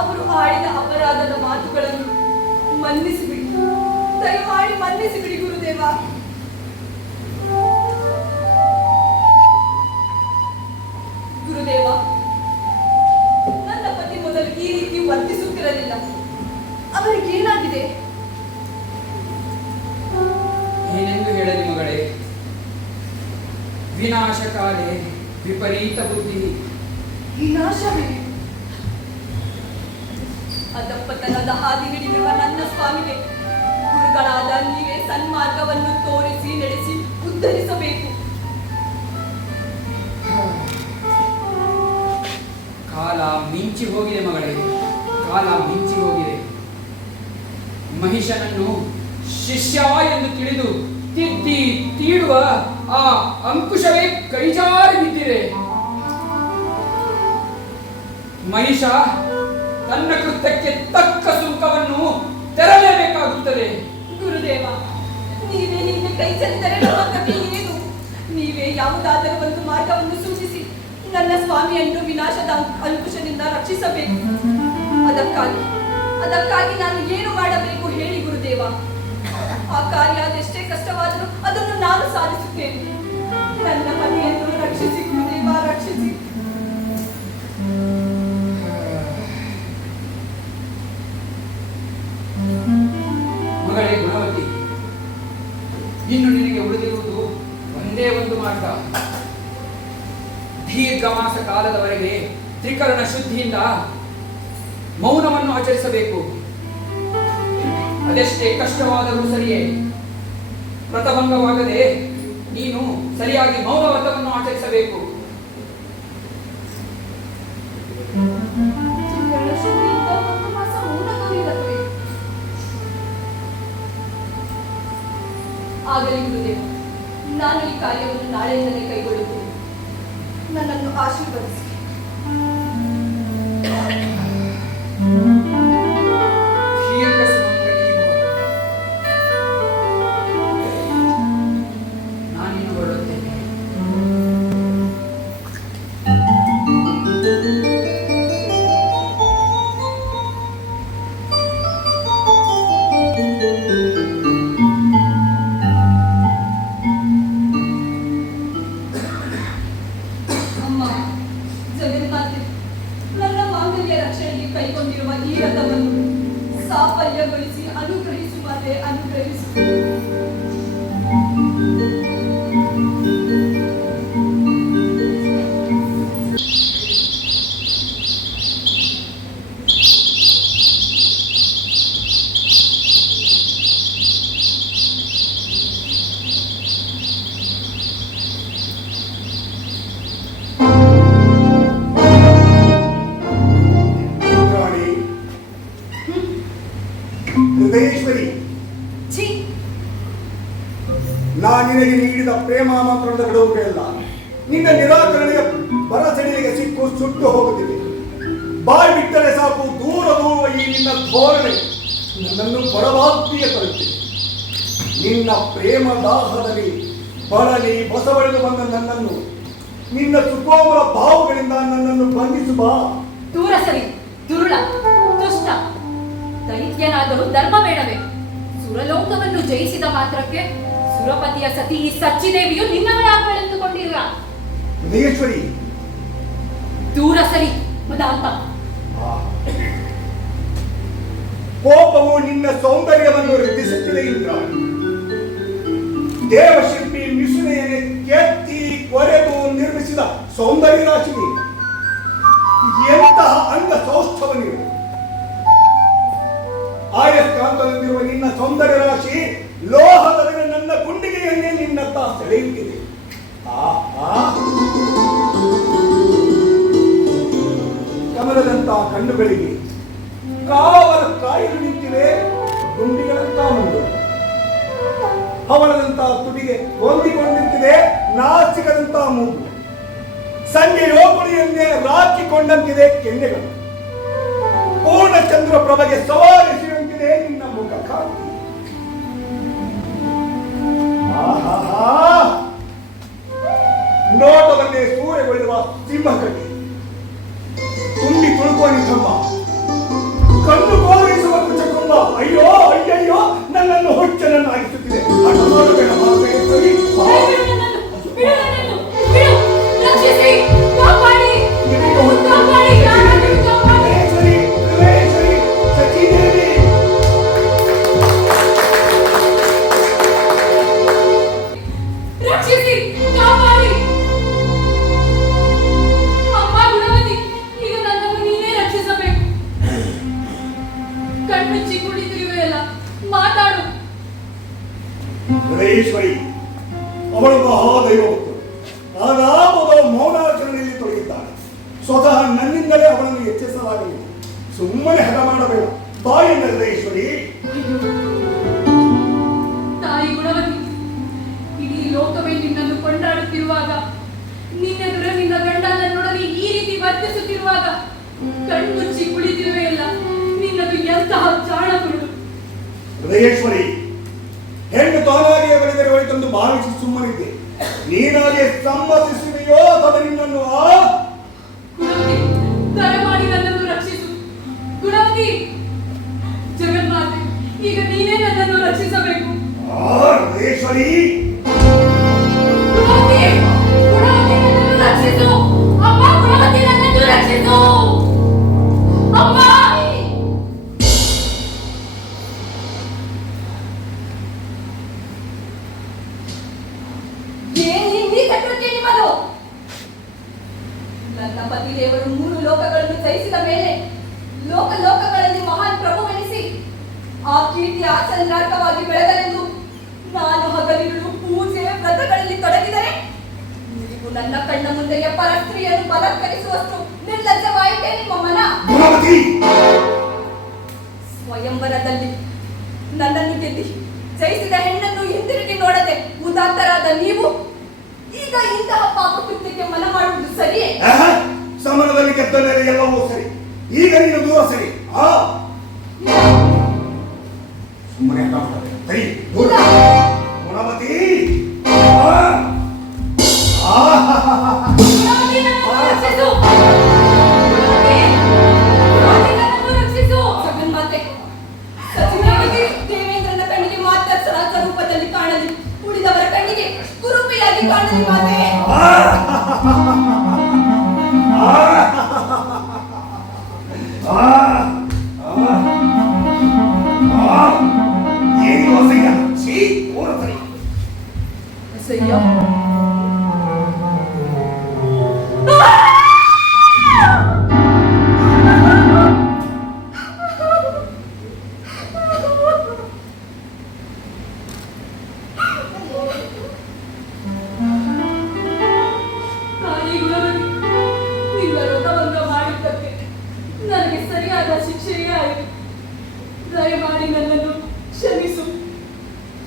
ಅವರು ಆಡಿದ ಅಪರಾಧದ ಮಾತುಗಳನ್ನು ಮನ್ನಿಸಿಬಿಡಿ. ದಯಮಾಡಿ ಮನ್ನಿಸಿಬಿಡಿ ಗುರುದೇವ. ಗುರುದೇವ, ನನ್ನ ಪತಿ ಮೊದಲು ಈ ರೀತಿ ವರ್ತಿಸುತ್ತಿರಲಿಲ್ಲ. ಅವರಿಗೇನಾಗಿದೆ? ಏನೆಂದು ಹೇಳಲಿ ಮಗಳೇ, ವಿನಾಶಕಾಲೇ ವಿಪರೀತ ಬುದ್ಧಿ. ವಿನಾಶವೇ? ಅದಪ್ಪತನದ ಹಾದಿ ಹಿಡಿದಿರುವ ನನ್ನ ಸ್ವಾಮಿಗೆ ಗುರುಗಳಾದ ನೀವೇ ಸನ್ಮಾರ್ಗವನ್ನು ತೋರಿಸಿ ನಡೆಸಿ ಉದ್ಧರಿಸಬೇಕು. ಕಾಲ ಮಿಂಚಿ ಹೋಗಿದೆ ಮಗಳೇ, ಕಾಲ ಮಿಂಚಿ ಹೋಗಿದೆ. ಮಹಿಷನನ್ನು ಶಿಷ್ಯ ಎಂದು ತಿಳಿದು ತಿದ್ದಿ ತೀಡುವ ಆ ಅಂಕುಶವೇ ಕೈಜಾರಿ ಬಿದ್ದಿದೆ. ಮಹಿಷ ತನ್ನ ಕೃತ್ಯಕ್ಕೆ ತಕ್ಕ ಸುಂಕವನ್ನು ತೆರಲೇಬೇಕಾಗುತ್ತದೆ. ಗುರುದೇವ, ನೀವೇ ಹೀಗೆ ಕೈ ಚೆಲ್ಲಿದರೆ ನಮ್ಮ ಗತಿ ಏನು? ನೀವೇ ಯಾವುದಾದರೂ ಒಂದು ಮಾರ್ಗವನ್ನು ಸೂಚಿಸಿ ನನ್ನ ಸ್ವಾಮಿಯನ್ನು ವಿನಾಶದ ಅಂಕುಶದಿಂದ ರಕ್ಷಿಸಬೇಕು. ಅದಕ್ಕಾಗಿ ನಾನು ಏನು ಮಾಡಬೇಕು ಹೇಳಿ ಗುರುದೇವ. ಆ ಕಾರ್ಯ ಅದೆಷ್ಟೇ ಕಷ್ಟವಾದರೂ ಅದನ್ನು ನಾನು ಸಾಧಿಸುತ್ತೇನೆ. ನನ್ನ ಮನೆಯನ್ನು ರಕ್ಷಿಸಿ ಗುರುದೇವ, ರಕ್ಷಿಸಿ. ಮಗಳೇ ಗುಣವತಿ, ಇನ್ನು ನಿನಗೆ ಉಳಿದಿರುವುದು ಒಂದೇ ಒಂದು ಮಾರ್ಗ. ದೀರ್ಘ ಮಾಸ ಕಾಲದವರೆಗೆ ತ್ರಿಕರಣ ಶುದ್ಧಿಯಿಂದ ಮೌನವನ್ನು ಆಚರಿಸಬೇಕು. ಅದೆಷ್ಟೇ ಕಷ್ಟವಾದರೂ ಸರಿಯೇ, ವ್ರತಭಂಗವಾಗದೆ ನೀನು ಸರಿಯಾಗಿ ಮೌನ ವ್ರತವನ್ನು ಆಚರಿಸಬೇಕು. ತಿಂಗಳ ಶುದ್ಧಿಯಿಂದ ಒಂದು ಮಾಸ ಮೌನವಾಗಿರುತ್ತವೆ. ಆಗಲಿ ಗುರುದೇವ, ನಾನು ಈ ಕಾರ್ಯವನ್ನು ನಾಳೆಯಿಂದಲೇ ಕೈಗೊಳ್ಳುತ್ತೇನೆ. ನನ್ನನ್ನು ಆಶೀರ್ವದಿಸಿ. ದೀರ್ಘ ಸುಮಂಗಲಿ ಭವ. ನಾನಿನ್ನು ಹೊರಡುತ್ತೇನೆ. ಅಮ್ಮ ಜಗನ್ಮಾತೆ, ನನ್ನ ಮಾಂಗಲ್ಯ ರಕ್ಷಣೆಗೆ ಕೈಗೊಂಡಿರುವ ಈ ವ್ರತವನ್ನು ಸಾಫಲ್ಯಗೊಳಿಸಿ ಅನುಗ್ರಹಿಸು ಮಾತೆ, ಅನುಗ್ರಹಿಸು. ಇಂದ್ರಾಣಿ, ಹೃದಯೇಶ್ವರಿ, ಛೀ, ನಿನಗೆ ನೀಡಿದ ಪ್ರೇಮಾಮಂತ್ರಣದ ಬಿಡುವುದಿಲ್ಲ. ನಿನ್ನ ನಿರಾಕರಣೆಯ ಬರಸಡಿಲಿಗೆ ಸಿಕ್ಕು ಸುಟ್ಟು ಹೋಗುತ್ತಿದೆ. ಬಾಯಿ ಬಿಟ್ಟರೆ ಸಾಕು ದೂರ ದೂರ ಈ ನಿನ್ನ ಧೋರಣೆ ನನ್ನನ್ನು ಬಡವಾಗ್ತಿಗೆ ತರುತ್ತಿದೆ. ನಿನ್ನ ಪ್ರೇಮ ದಾಹದಲ್ಲಿ ಬಳಲಿ ಬಸವಳಿದು ಬಂದ ನನ್ನನ್ನು ನಿನ್ನ ಸುಕೋಮಲ ಭಾವಗಳಿಂದ ನನ್ನನ್ನು ಬಂಧಿಸು ಬಾ. ದೂರ ಸರಿ, ದುರುಳ, ದುಷ್ಟ, ದೈತ್ಯನಾದರೂ ಧರ್ಮ ಬೇಡವೇ? ಸುರಲೋಕವನ್ನು ಜಯಿಸಿದ ಮಾತ್ರಕ್ಕೆ ಸುರಪತಿಯ ಸತಿ ಈ ಸಚ್ಚಿದೇವಿಯು ನಿನ್ನವಳಾಗಳೆಂದುಕೊಂಡಿರುವ. ಹೃದಯೇಶ್ವರಿ, ದೂರ ಸರಿ ಉದಾತ್ತ. ಕೋಪವು ನಿನ್ನ ಸೌಂದರ್ಯವನ್ನು ವೃದ್ಧಿಸುತ್ತಿದೆ ಇಂದ್ರಾಣಿ. ದೇವಶಿಲ್ಪಿ ಮಿಸುನೆಯನ್ನೇ ಕೆತ್ತಿ ಕೊರೆದು ನಿರ್ಮಿಸಿದ ಸೌಂದರ್ಯ ರಾಶಿ ನೀನು. ಎಂತಹ ಅಂಗ ಸೌಷ್ಠವ ನೀನು. ಆಯಸ್ಕಾಂತದಲ್ಲಿರುವ ನಿನ್ನ ಸೌಂದರ್ಯ ರಾಶಿ ಲೋಹದಲ್ಲಿನ ನನ್ನ ಗುಂಡಿಗೆಯನ್ನೇ ನಿನ್ನತ್ತ ಸೆಳೆಯುತ್ತಿದೆ. ಕಮಲದಂತ ಕಣ್ಣುಗಳಿಗೆ ಕಾವಲ ಕಾಯಲು ನಿಂತಿವೆ ಗುಂಡಿಗಳಂತ ಮುಂದೆ. ಹವಳದಂತ ತುಟಿಗೆ ಹೊಂದಿಕೊಂಡಿರ್ತಿದೆ ನಾಸಿಕದಂತ ಮೂಗು. ಸಂಜೆ ಯೋಗುಳಿಯನ್ನೇ ರಾಕಿಕೊಂಡಂತಿದೆ ಕೆನ್ನೆಗಳು. ಪೂರ್ಣಚಂದ್ರ ಪ್ರಭೆಗೆ ಸವಾಲಿಸಿದಂತಿದೆ ನಿನ್ನ ಮುಖ ಕಾಂತಿ. ನೋಟವನ್ನೇ ಸೂರೆಗೊಳ್ಳುವ ಸಿಂಹಕಟಿ. ತುಂಬಿ ತುಳುಕುವ ನಿಖಂಬ, ಕಣ್ಣು ಕೋರಿಸುವ ಕುಚಕುಂಬ. ಅಯ್ಯೋ ಅಯ್ಯಯ್ಯೋ, ನನ್ನನ್ನು ಹುಚ್ಚನನ್ನಾಗಿಸುತ್ತಿದೆ. ಅಡ್ಡ ಮಾಡಬೇಡ ಮಹಾಬಲೇಶ್ವರಿ. ಮಹೇಶ್ವರಿ, ಹೃದಯೇಶ್ವರಿ, ಸಚೀದೇವಿ. ರಕ್ಷಿಸಿ, ಕಾಪಾಡಿ. ಅಮ್ಮ ಗುಣವತಿ, ಈಗ ನನ್ನನ್ನು ನೀನೇ ರಕ್ಷಿಸಬೇಕು. ಕಣ್ಮುಚ್ಚಿ ಕುಳಿತಿರುವೆಯಲ್ಲ, ಮಾತಾಡು. ಹೃದಯೇಶ್ವರಿ, ಅವಳು ಮಹಾದೈವತ್ತು. ಆರಾಮದ ಮೌನಾಚರಣೆಯಲ್ಲಿ ತೊಡಗಿದ್ದಾಳೆ. ಸ್ವತಃ ನನ್ನಿಂದಲೇ ಅವಳನ್ನು ಎಚ್ಚರಿಸಲಾಗಲಿದೆ. ಸುಮ್ಮನೆ ಹಠ ಮಾಡಬೇಡ. ಬಾಯಿಂದ ಹೃದಯೇಶ್ವರಿ. ತಾಯಿ ಗುಣವತಿ, ಇಡೀ ಲೋಕವೇ ನಿನ್ನನ್ನು ಕೊಂಡಾಡುತ್ತಿರುವಾಗ, ನಿನ್ನೆದುರು ನಿನ್ನ ಗಂಡನನ್ನೊಡನೆ ಈ ರೀತಿ ವರ್ತಿಸುತ್ತಿರುವಾಗ ಕಣ್ಮುಚ್ಚಿ ಕುಳಿತಿರುವೆಯಲ್ಲ, ನಿನ್ನದು ಎಂತಹ ಚಾಣಕುರುಡು. ಹೃದಯೇಶ್ವರಿ, ಹೆಣ್ಣು ತಾನಾಗಿಯೇ ಬೆಳೆದರೆ ಹೋಯಿತೆಂದು ಭಾವಿಸಿ ಸುಮ್ಮನಿದ್ದೆ. ನೀನಾಗೆ ಸಮ್ಮತಿಸುವೆಯೋ ಅಥವಾ ನಿನ್ನನ್ನು ಗುಣವತಿ, ದಯಮಾಡಿ ನನ್ನನ್ನು ರಕ್ಷಿಸು. ಗುಣವತಿ, ಜಗನ್ಮಾತೆ, ಈಗ ನೀನೇ ನನ್ನನ್ನು ರಕ್ಷಿಸಬೇಕು. ಹೃದಯೇಶ್ವರಿ, ಗುಣವತಿ, ಗುಣವತಿ, ನನ್ನನ್ನು ರಕ್ಷಿಸು. ಅಮ್ಮ ಗುಣವತಿ, ನನ್ನನ್ನು ರಕ್ಷಿಸು. ಅಮ್ಮ, ನನ್ನ ಪತಿದೇವರು 3 ಲೋಕಗಳನ್ನು ಜಯಿಸಿದ ಮೇಲೆ ಲೋಕಗಳಲ್ಲಿ ಮಹಾನ್ ಪ್ರಭುವೆನಿಸಿ ಆ ಕೀರ್ತಿ ಆಚಂದ್ರಾರ್ಕವಾಗಿ ಬೆಳೆದರೆಂದು ನಾನು ಹಗಲಿರುಳು ಪೂಜೆ ವ್ರತಗಳಲ್ಲಿ ತೊಡಗಿದರೆ ನೀವು ನನ್ನ ಕಣ್ಣ ಮುಂದೆಯೇ ಪರಸ್ತ್ರೀಯನ್ನು ಬಲಾತ್ಕರಿಸುವಷ್ಟು ನಿರ್ಲಜ್ಜವಾಯಿತೇ ನಿಮ್ಮ ಮನ. ಗುಣಮತಿ, ಸ್ವಯಂವರದಲ್ಲಿ ನನ್ನನ್ನು ಗೆದ್ದಿ ಜಯಿಸಿದ ಹೆಣ್ಣನ್ನು ಹಿಂದಿರುಗಿ ನೋಡದೆ ಉದಾತ್ತರಾದ ನೀವು ಈಗ ಇಂತಹ ಪಾಪ ಕೃತ್ಯಕ್ಕೆ ಮನ ಮಾಡುವುದು ಸರಿಯೇ? ಸಮರದಲ್ಲಿ ಗೆದ್ದ ಮೇಲೆ ಎಲ್ಲವೂ ಸರಿ. ಈಗ ನೀನು ದೂರ ಸರಿ. ಸುಮ್ಮನೆ ಸರಿ ದೂರ. ಗುಣಮತಿ, ದೇವೇಂದ್ರನ ಕಣ್ಣಿಗೆ ಮಾತ್ರ ಸರಾಸ ರೂಪದಲ್ಲಿ ಕಾಣಲಿ, ಉಳಿದವರ ಕಣ್ಣಿಗೆ ಕುರುಪಿಯಾಗಿ ಕಾಣಲಿ ಮಾತೆ. ಏನು ಅಸಹ್ಯ! ಛೀ, ದೂರ ಸರಿ. ಅಸಹ್ಯ? ನಿನ್ನ ರೋಗಭಂಗ ಮಾಡಿದ್ದಕ್ಕೆ ನನಗೆ ಸರಿಯಾದ ಶಿಕ್ಷೆಯೇ ಆಯಿತು. ದಯಮಾಡಿ ನನ್ನನ್ನು ಕ್ಷಮಿಸು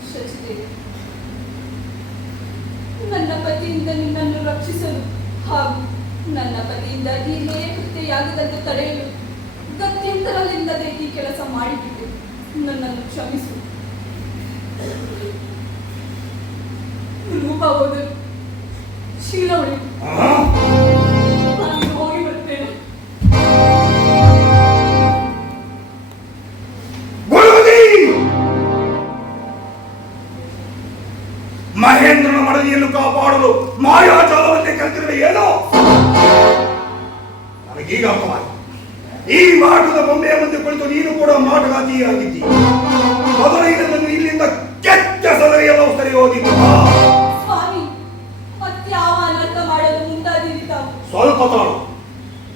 ಶಚಿದೇವಿ. ನನ್ನ ಪತಿಯಿಂದ ನಿನ್ನನ್ನು ರಕ್ಷಿಸಲು ಹಾಗೂ ನನ್ನ ಪತಿಯಿಂದ ಈ ಹೇಯ ಕೃತ್ಯಯಾಗದಂತೆ ತಡೆಯಲು ಗತ್ಯಂತರಲಿಲ್ಲದೆ ಈ ಕೆಲಸ ಮಾಡಿಬಿಟ್ಟೆ. ನನ್ನನ್ನು ಕ್ಷಮಿಸು. ರೂಪ ಹೋದರು, ಶೀಲ ಉಳಿತು. ನಾನು ಹೋಗಿ ಬರ್ತೇನೆ. ಮಹೇಂದ್ರನ ಮಡದಿಯನ್ನು ಕಾಪಾಡಲು ಮಾಯಾಜಾಲವನ್ನೇ ಕಲಿತಿರುವ ಏನೋ ನನಗೀಗ ಅರ್ಥವಾಯಿತು. ಈ ಮಾಟದ ಬೊಂಬೆಯ ಮುಂದೆ ಕುಳಿತು ನೀನು ಕೂಡ ಮಾಟಗಾತಿಯಾಗಿದ್ದಿ. ಮೊದಲೈನದನ್ನು ಇಲ್ಲಿಂದ ಕೆಟ್ಟ ಸದರಿಯಲು ಸರಿ ಹೋಗಿದ್ದು. ಸ್ವಾಮಿ, ಮತ್ಯಾವ ಅನರ್ಥ ಮಾಡಲು ಮುಂದಾದಿರಿ ತಾವು? ಸ್ವಲ್ಪ ತಾಳು.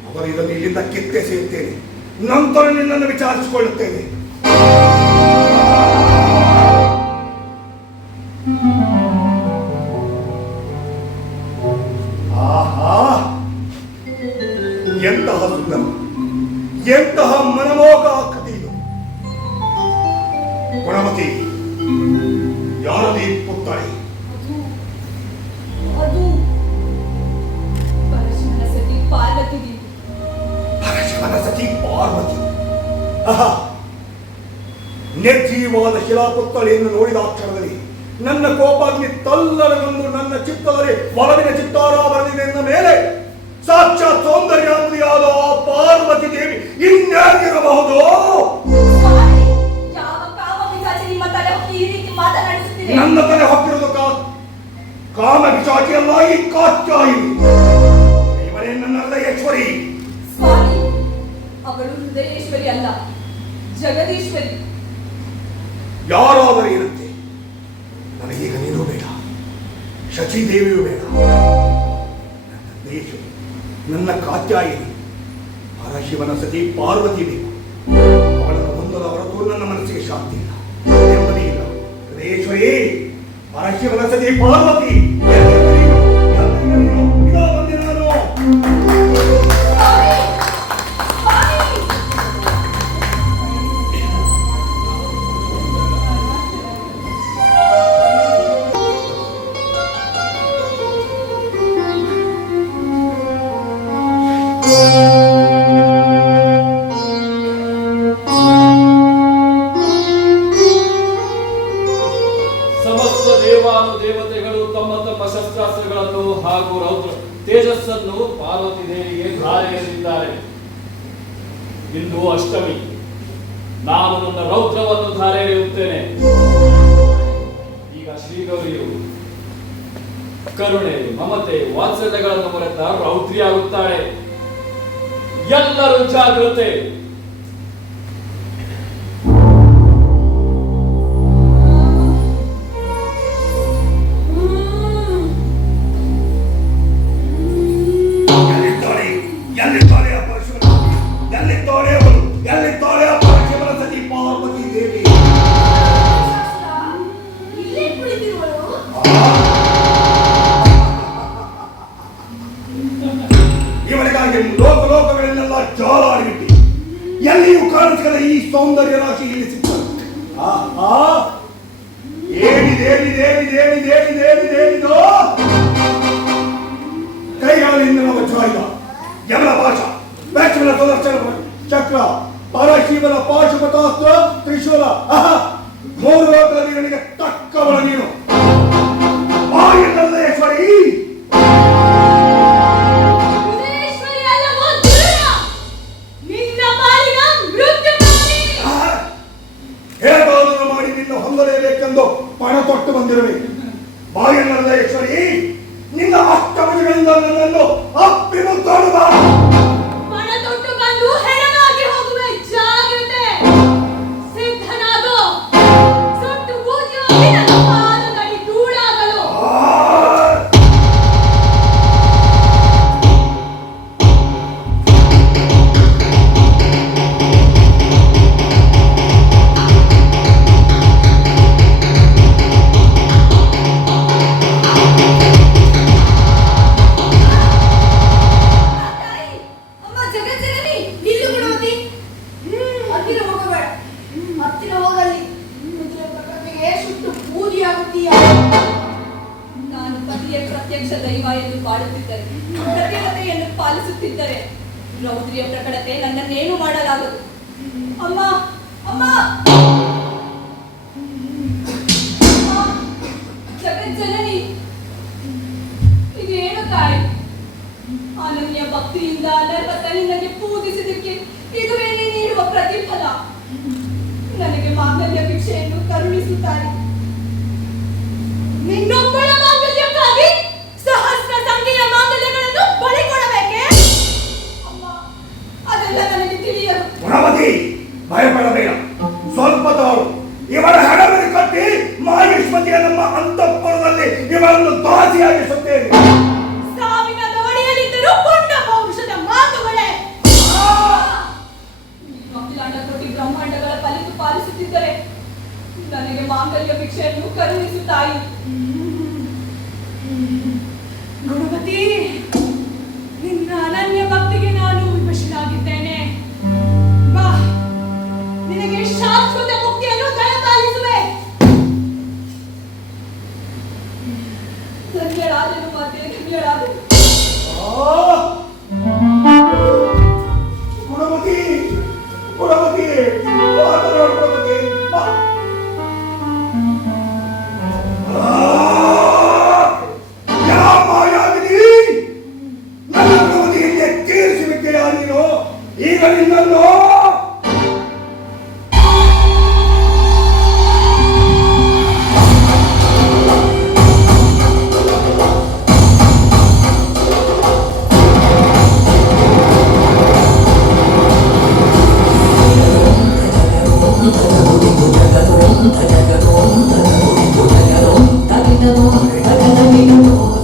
ಮೊದಲು ಇದನ್ನು ಇಲ್ಲಿಂದ ಕಿತ್ತೆಸೆಯುತ್ತೇನೆ, ನಂತರ ನಿನ್ನನ್ನು ವಿಚಾರಿಸಿಕೊಳ್ಳುತ್ತೇನೆ. ಎಂತಹ ಸುಂದರ, ಎಂತಹ ಮನಮೋಹಕ ಕಥೆ ಇದು. ಗುಣಮತಿ, ಯಾರದಿ ಪುತ್ಥಳಿ? ಅದು ಪರಶಿವನ ಸತಿ ಪಾರ್ವತಿ. ಪರಶಿವನ ಸತಿ ಪಾರ್ವತಿ. ನಿರ್ಜೀವವಾದ ಶಿಲಾಪುತ್ಥಳಿಯನ್ನು ನೋಡಿದ ಕ್ಷಣದಲ್ಲಿ ನನ್ನ ಕೋಪಾಗ್ನಿ ತಲ್ಲರಗೊಂಡು ನನ್ನ ಚಿತ್ತದಲ್ಲಿ ಒಲವಿನ ಚಿತ್ತಾರಾವರಣವಿದೆ ಎಂದ ಮೇಲೆ ಸಾಕ್ಷಾತ್ ಸೌಂದರ್ಯಾಮದಿಯಾದ ಆ ಪಾರ್ವತಿ ದೇವಿ ಇನ್ಯಾಗಿರಬಹುದು? ಯಾವ ಕಾಮ ಪಿಶಾಚಿ ನಿಮ್ಮ ತಲೆ ಹೊಕ್ಕಿ ಈ ರೀತಿ ಮಾತನಾಡಿಸುತ್ತಿದೆ? ನನ್ನ ತಲೆ ಹೊಕ್ಕಿರುವುದು ಕಾಮ ಪಿಶಾಚಿಯಲ್ಲ, ಈ ಕಾತ್ಯಾಯಿನಿ. ಇವರೇ ನನ್ನ ಹೃದಯೇಶ್ವರಿ. ಸ್ವಾಮಿ, ಅವಳು ಹೃದಯೇಶ್ವರಿ ಅಲ್ಲ, ಜಗದೀಶ್ವರಿ. ಯಾರಾದರೂ ಇರುತ್ತೆ, ನನಗೀಗ ನೀನು ಬೇಡ, ಶಚಿದೇವಿಯೂ ಬೇಡ. ನನ್ನ ಹೃದಯೇಶ್ವರಿ, ನನ್ನ ಕಾತ್ಯಾಯಿನಿ, ಪರಶಿವನ ಸತಿ ಪಾರ್ವತಿ ಬೇಕು. ಅವಳನ್ನು ಹೊಂದದ ಹೊರತು ನನ್ನ ಮನಸ್ಸಿಗೆ ಶಾಂತಿ ಇಲ್ಲ, ನೆಮ್ಮದಿ ಇಲ್ಲ. ಹೃದಯೇಶ್ವರಿ, ಪರಶಿವನ ಸತಿ ಪಾರ್ವತಿ, ಬಂದೆ ನಾನು. ದೇವತೆಗಳು ತಮ್ಮ ತಮ್ಮ ಶಸ್ತ್ರಾಸ್ತ್ರಗಳನ್ನು ಹಾಗೂ ರೌದ್ರ ತೇಜಸ್ಸನ್ನು ಪಾರ್ವತಿ ದೇವಿಗೆ ಧಾರೆಯಲ್ಲಿದ್ದಾರೆ. ಇಂದು ಅಷ್ಟಮಿ, ನಾನು ನನ್ನ ರೌದ್ರವನ್ನು ಧಾರೆ ಎರೆಯುತ್ತೇನೆ. ಈಗ ಶ್ರೀಗೌರಿಯು ಕರುಣೆ, ಮಮತೆ, ವಾತ್ಸಲ್ಯಗಳನ್ನು ಮರೆತ ರೌದ್ರಿಯಾಗುತ್ತಾಳೆ. ಎಲ್ಲರೂ ಜಾಗೃತೆ. ಇಲ್ಲೇ ಸೌಂದರ್ಯ ರಾಶಿ ಇಲ್ಲಿ ಸಿಗ್ತದೆ. ಆಹಾ, ಏನಿದೇನಿದೇನಿದೇನಿದೇನಿದೇನಿದೇನಿದೇನಿದೇನಿದೋ ಕೈಗಾಲಿಂದ ವಜ್ರಾಯುಧ, ಯಮನ ಪಾಶ, ವ್ಯಾಕ್ಷನ ಸುದರ್ಶನ ಚಕ್ರ, ಪರಶಿವನ ಪಾಶುಪತಾಸ್ತ್ರ, ತ್ರಿಶೂಲ. ಆಹಾ, ಮೂರು ಲೋಕದಲ್ಲಿ ನನಗೆ ತಕ್ಕವಳ ನೀನು. ಮಾಯೇಶ್ವರಿ ಉದಯೇಶ್ವರಿ ಅಲ್ಲವೋ ದುರ್ಗ, ನಿನ್ನ ಪಾಲಿನ ಮೃತ್ಯುಕಾರಿ. ಹೇಗಾದರೂ ಮಾಡಿ ನಿನ್ನ ಹೊಂದಲೇಬೇಕೆಂದು ಪಣ ತೊಟ್ಟು ಬಂದಿರುವೆ. ಮಾಯೇಶ್ವರಿ, ನಿನ್ನ ಅಷ್ಟಭುಜಗಳಿಂದ ನನ್ನನ್ನು ಅಪ್ಪಿಮುತ್ತಾಡುವ. ಪಣ ತೊಟ್ಟು ಬಂದು ಹೆಣವಾಗಿ ಹೋಗುವೆ, ಜಾಗ್ರತೆ. ಸಿದ್ಧನಾಗೋ, ಸುಟ್ಟು ಬೂದಿಯಾಗಿ ನನ್ನ ಪಾದದಲ್ಲಿ ಧೂಳಾಗಲು. ಅಮ್ಮ ಜಗಜ್ಜನನಿ, ನಿಲ್ಲು ಗುಣವತಿ. ಹತ್ತಿರ ಹೋಗಬೇಡ. ಹತ್ತಿರ ಹೋಗಲಿ ಪ್ರಕೃತಿಗೆ ಸುಟ್ಟು ಬೂದಿಯಾಗುತ್ತೀಯ. ನಾನು ಪತಿಯ ಪ್ರತ್ಯಕ್ಷ ದೈವ ಎಂದು ಪಾಡುತ್ತಿದ್ದರೆ, ಪ್ರತಿಮತೆಯನ್ನು ಪಾಲಿಸುತ್ತಿದ್ದರೆ ರೌದ್ರಿಯ ಪ್ರಕಟತೆ ನನ್ನನ್ನೇನು ಮಾಡಲಾಗದು. ಅಮ್ಮ ಅಮ್ಮ ಅಮ್ಮ, ಜಗಜ್ಜನನಿ, ಇದೇನು ತಾಯಿ? ಅನನ್ಯ ಭಕ್ತಿಯಿಂದ ಅನರ್ಹತ ನಿನಗೆ ಪೂಜಿಸಿದಕ್ಕೆ ಇದುವೇ ನೀಡುವ ಪ್ರತಿಫಲ. ನನಗೆ ಮಾಂಗಲ್ಯ ಭಿಕ್ಷೆಯನ್ನು ಕರುಣಿಸುತ್ತಾರೆ. ನಿನ್ನೊಬ್ಬಳ ಮಾಂಗಲ್ಯಕ್ಕಾಗಿ ಸಹಸ್ರ ಸಂಖ್ಯೆಯ ಮಾಂಗಲ್ಯಗಳನ್ನು ಬಲಿ ಕೊಡಬೇಕೆ? ಅಮ್ಮ, ಅದೆಲ್ಲ ನನಗೆ ತಿಳಿಯದು. ಗುಣವತಿ, ಭಯಪಡಬೇಡ, ಸ್ವಲ್ಪ ತಾಳು. ಇವರ ಹಣವನ್ನು ಕಟ್ಟಿ ಮಾಯೇಶ್ವರಿಯ ನಮ್ಮ ಅಂತಃಪುರದಲ್ಲಿ ಇವರನ್ನು ದಾಸಿಯಾಗಿಸುತ್ತೇನೆ. ಸಾವಿನ ದವಡಿಯಲ್ಲಿದ್ದರೂ ಪುಣ್ಯ ಪೌರುಷದ ಮಾತುಗಳೇ. ಅಖಿಲಾಂಡ ಕೋಟಿ ಬ್ರಹ್ಮಾಂಡಗಳ ಫಲಿತು ಪಾಲಿಸುತ್ತಿದ್ದರೆ ನನಗೆ ಮಾಂಗಲ್ಯ ಭಿಕ್ಷೆಯನ್ನು ಕರುಣಿಸು ತಾಯಿ. ಗುಣವತಿ, ನಿನ್ನ ಅನನ್ಯ ಭಕ್ತಿಗೆ ನಾನು ವಿವಶನಾಗಿದ್ದೇನೆ. ಬಾ, ನಿನಗೆ ಶಾಶ್ವತ ಮುಕ್ತಿಯನ್ನು ದಯಪಾಲಿಸುವೆ. ಧನ್ಯಳಾದೆನು ಮಾತೆ, ಧನ್ಯಳಾದೆನು. ಗುಣವತಿ, ಗುಣವತಿ, ಮಾತನಾಡು ಗುಣವತಿ. ಯಾ ಮಾಯಾವಿನಿ, ನನ್ನ ಗುಣವತಿಯಿಂದ ತೀರಿಸುವಿಕೆಯ ನೀನು ಈಗ ನಿನ್ನನ್ನು Thank you.